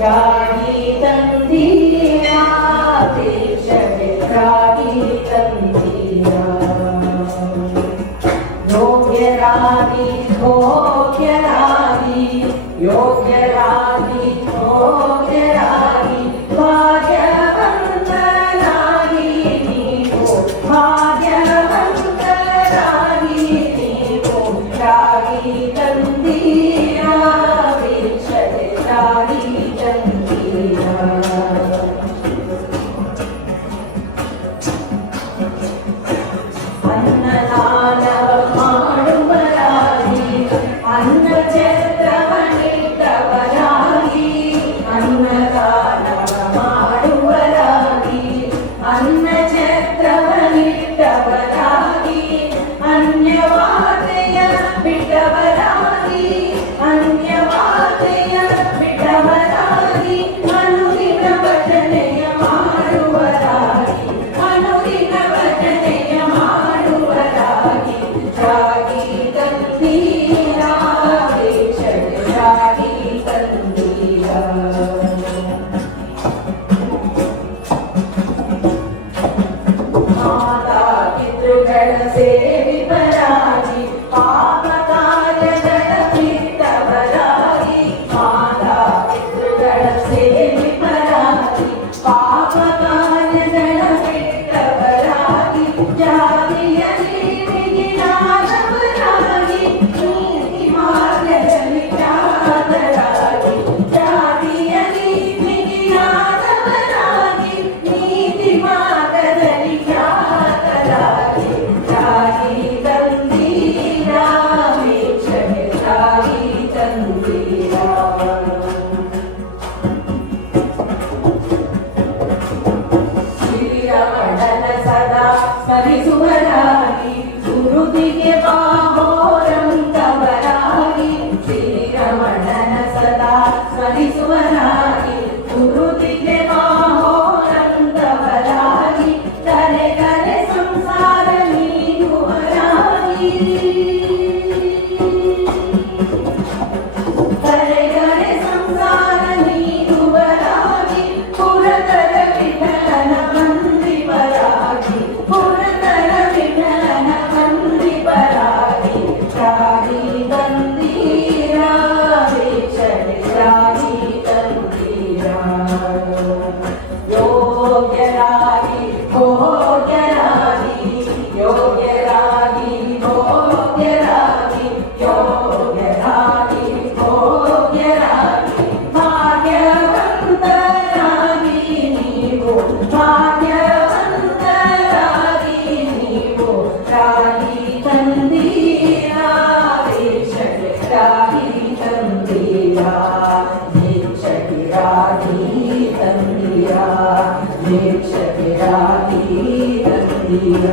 ರಾಗಿ ತಂದೀರ ಭಿಕ್ಷೆಗೆ ರಾಗಿ ತಂದೀರ ಯೋಗ್ಯರಾಗಿ ಭೋಗ್ಯರಾಗಿ ಯೋಗ್ಯರಾಗಿ ಭೋಗ್ಯರಾಗಿ ಭಾಗ್ಯವಂತರಾಗಿ ನೀವು ಭಾಗ್ಯವಂತರಾಗಿ ನೀವು ರಾಗಿ ತಂದೀರ ಭಿಕ್ಷೆಗೆ ರಾಗಿ ತಂದೀರ ಅನ್ನದಾನವ ಮಾಡುವರಾಗಿ ಅನ್ನ ಛತ್ರವನಿಟ್ಟವರಾಗಿ ಅನ್ನದಾನವ ಮಾಡುವರಾಗಿ ಅನ್ನ ಛತ್ರವನಿಟ್ಟವರಾಗಿ ಅನ್ಯವಾದೆಯ ಬಿಟ್ಟವರಾಗಿ ಅನ್ಯವಾದೆಯ ಬಿಟ್ಟವರಾಗಿ ಅನುದಿನ ಭಜನೆಯ ಮಾಡುವರಾಗಿ ಅನುದಿನ ಭಜನೆಯ ಮಾಡುವರಾಗಿ ರಾಗಿ ತಂದೀರ ಭಿಕ್ಷೆಗೆ ರಾಗಿ ತಂದೀರ ಮಾತಾ ಪಿತೃಗಳ ಸೇವಿಪರಾಗಿ ಪಾಪ ಕಾರ್ಯಗಳ ಬಿಟ್ಟವರಾಗಿ ಮಾತಾ ಪಿತೃಗಳ ಸೇವಿಪರಾಗಿ ಪಾಪ ಕಾರ್ಯಗಳ ಬಿಟ್ಟವರಾಗಿ ಜಾತಿಯಲ್ಲಿ ಮಿಗಿಲಾದವರಾಗಿ ನೀತಿ ಮಾರ್ಗದಲ್ಲಿ ಖ್ಯಾತರಾಗಿ ಜಾತಿಯಲ್ಲಿ ಮಿಗಿಲಾದವರಾಗಿ ನೀತಿ ಮಾರ್ಗದಲ್ಲಿ ಖ್ಯಾತರಾಗಿ ರಾಗಿ ತಂದೀರ ಭಿಕ್ಷೆಗೆ ರಾಗಿ ತಂದೀರ ಶ್ರೀರಮಣನ ಸದಾ ಸ್ಮರಿಸುವರಾಗಿ ಗುರುತಿಗೆ ಬಾಹೋರಂತವರಾಗಿ ಶ್ರೀರಮಣನ ಸದಾ ಸ್ಮರಿಸುವರಾಗಿ ಗುರುತಿಗೆ ಬಾಹೋರಂತವರಾಗಿ ಕರೆ ಕರೆ ಸಂಸಾರ ನೀಡುವರಾಗಿ ಕರೆಗರೆ ಸಂಸಾರ ನೀಡುವರಾಗಿ ಪುರತರ ವಿಠಲನ ಮಂದಿಪರಾಗಿ ಪುರತರ ವಿಠಲನ ಮಂದಿಪರಾಗಿ ರಾಗಿ ತಂದೀರ ಭಿಕ್ಷೆಗೆ ರಾಗಿ ತಂದೀರ ಯೋಗ್ಯರಾಗಿ ಭೋಗ್ಯರಾಗಿ ಯೋಗ್ಯರಾಗಿ ಭೋಗ್ಯರಾಗಿ ಯೋಗ್ಯರಾಗಿ ಭೋಗ್ಯರಾಗಿ ಭಾಗ್ಯವಂತರಾಗಿ ನೀವು ಭಾಗ್ಯವಂತರಾಗಿ ನೀವು ರಾಗಿ ತಂದೀರ ಭಿಕ್ಷೆಗೆ ರಾಗಿ ತಂದೀರ ಭಿಕ್ಷೆಗೆ ರಾಗಿ ತಂದೀರ ಭಿಕ್ಷೆಗೆ ರಾಗಿ ತಂದೀರ